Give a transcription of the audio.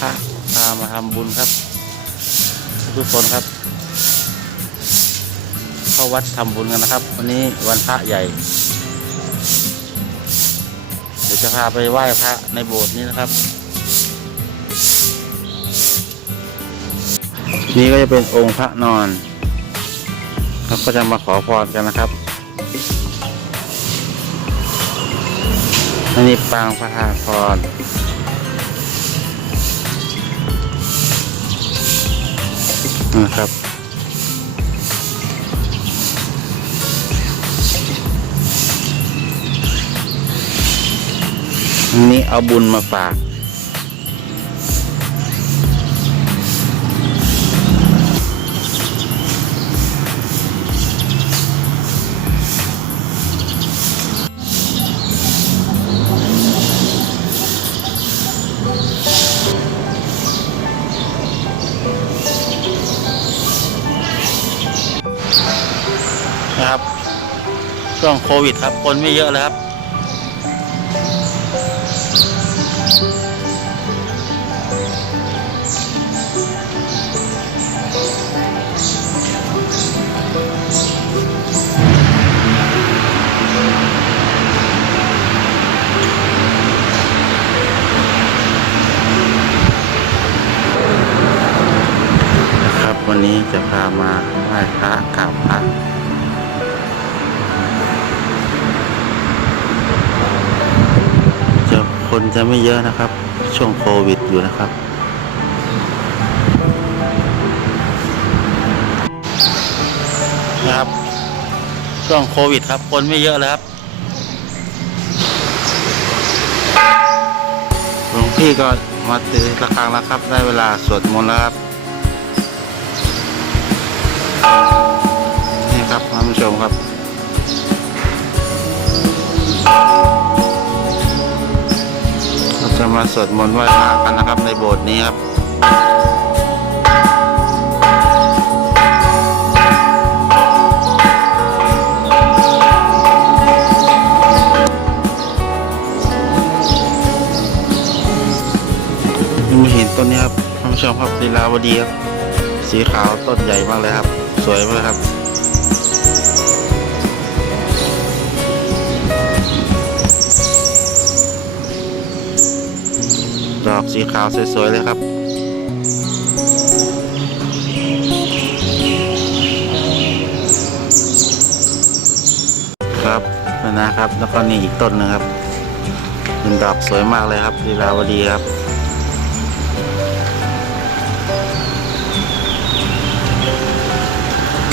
พระพามาทำบุญครับทุกคนครับ เข้าวัดทำบุญกันนะครับ วันนี้วันพระใหญ่ เดี๋ยวจะพาไปไหว้พระในโบสถ์นี้นะครับ นี่ก็จะเป็นองค์พระนอนครับก็จะมาขอพรกันนะครับอันนี้ปางพระธาตุพร นะครับอันนี้เอาบุญมาฝาก นะครับ ช่วงโควิดครับ คนไม่เยอะเลยครับ นะครับ วันนี้จะพามาไหว้พระกราบพระ คนจะไม่เยอะนะครับ ช่วงโควิดอยู่นะครับ นะครับ ช่วงโควิดครับ คนไม่เยอะเลยครับหลวงพี่ก็มาตีระฆังแล้วครับ ได้เวลาสวดมนต์แล้วครับ นี่ครับท่านผู้ชมครับ จะมาสวดมนต์ไหว้พระกันนะครับในโบสถ์นี้ครับมีเห็นต้นนี้ครับท่านผู้ชมครับลีลาวดีครับ สีขาวต้นใหญ่มากเลยครับ สวยมากครับ ดอกสีขาวสวยๆเลยครับครับนะครับ แล้วก็นี่อีกต้นหนึงครับเป็นดอกสวยมากเลยครับลีลาวดีครับ